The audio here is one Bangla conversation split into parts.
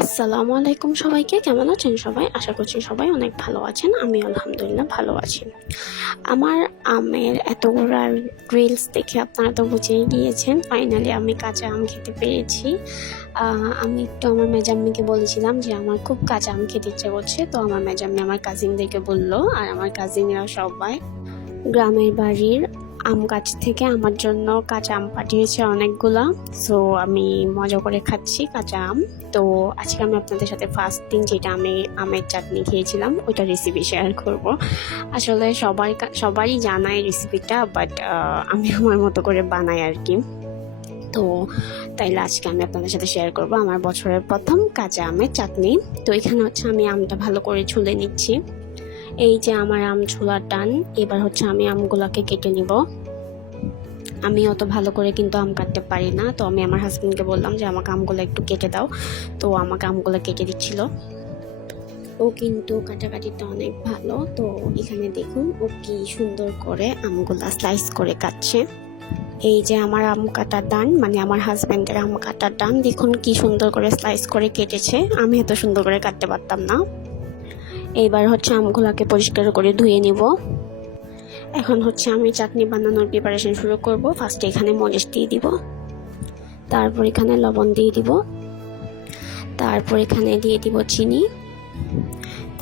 আসসালামু আলাইকুম সবাইকে। কেমন আছেন সবাই? আশা করছি সবাই অনেক ভালো আছেন। আমি আলহামদুলিল্লাহ ভালো আছি। আমার আমের এতগুলো রিলস দেখে আপনারা তো বুঝেই গিয়েছেন ফাইনালি আমি কাঁচা আম খেতে পেরেছি। আমি একটু আমার মেজাম্মিকে বলেছিলাম যে আমার খুব কাঁচা আম খেতে ইচ্ছে করছে, তো আমার মেজাম্মি আমার কাজিনদেরকে বললো, আর আমার কাজিনরা সবাই গ্রামের বাড়ির আম গাছ থেকে আমার জন্য কাঁচা আম পাঠিয়েছে অনেকগুলা। সো আমি মজা করে খাচ্ছি কাঁচা আম। তো আজকে আমি আপনাদের সাথে ফার্স্ট দিন যেটা আমি আমের চাটনি খেয়েছিলাম ওইটা রেসিপি শেয়ার করব। আসলে সবারই জানা এই রেসিপিটা, বাট আমি আমার মতো করে বানাই আর কি। তো তাইলে আজকে আমি আপনাদের সাথে শেয়ার করব আমার বছরের প্রথম কাঁচা আমের চাটনি। তো এখানে হচ্ছে আমি আমটা ভালো করে ছুলে নিচ্ছি। এই যে আমার আম ছোলার টান। এবার হচ্ছে আমি আমগুলোকে কেটে নিব। আমি অত ভালো করে কিন্তু আম কাটতে পারি না, তো আমি আমার হাজবেন্ডকে বললাম যে আমাকে আমগুলো একটু কেটে দাও। তো আমাকে আমগুলো কেটে দিচ্ছিল। ও কিন্তু কাটাকাটিটা অনেক ভালো। তো এখানে দেখুন ও কি সুন্দর করে আমগুলা স্লাইস করে কাটছে। এই যে আমার আম কাটার ডান, মানে আমার হাজবেন্ডের আম কাটার ডান, দেখুন কি সুন্দর করে স্লাইস করে কেটেছে। আমি এত সুন্দর করে কাটতে পারতাম না। এইবার হচ্ছে আমগুলোকে পরিষ্কার করে ধুয়ে নিব। এখন হচ্ছে আমি চাটনি বানানোর প্রিপারেশন শুরু করব। ফার্স্টে এখানে মরিচ দিয়ে দিব, তারপর এখানে লবণ দিয়ে দিব, তারপর এখানে দিয়ে দিব চিনি,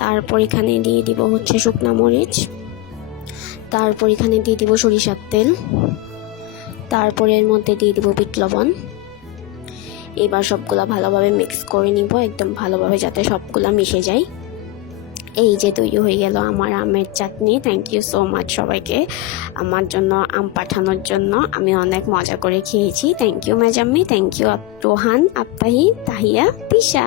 তারপর এখানে দিয়ে দিব হচ্ছে শুকনা মরিচ, তারপর এখানে দিয়ে দিব সরিষার তেল, তারপর এর মধ্যে দিয়ে দিব বিট লবণ। এবার সবগুলা ভালোভাবে মিক্স করে নিব, একদম ভালোভাবে যাতে সবগুলা মিশে যায়। এই যে তৈরি হয়ে গেল আমার আমের চাটনি। থ্যাংক ইউ সো মাচ সবাইকে আমার জন্য আম পাঠানোর জন্য। আমি অনেক মজা করে খেয়েছি। থ্যাংক ইউ মেজাম্মি, থ্যাংক ইউ রোহান, আপ্পাহি, তাহিয়া, তিশা।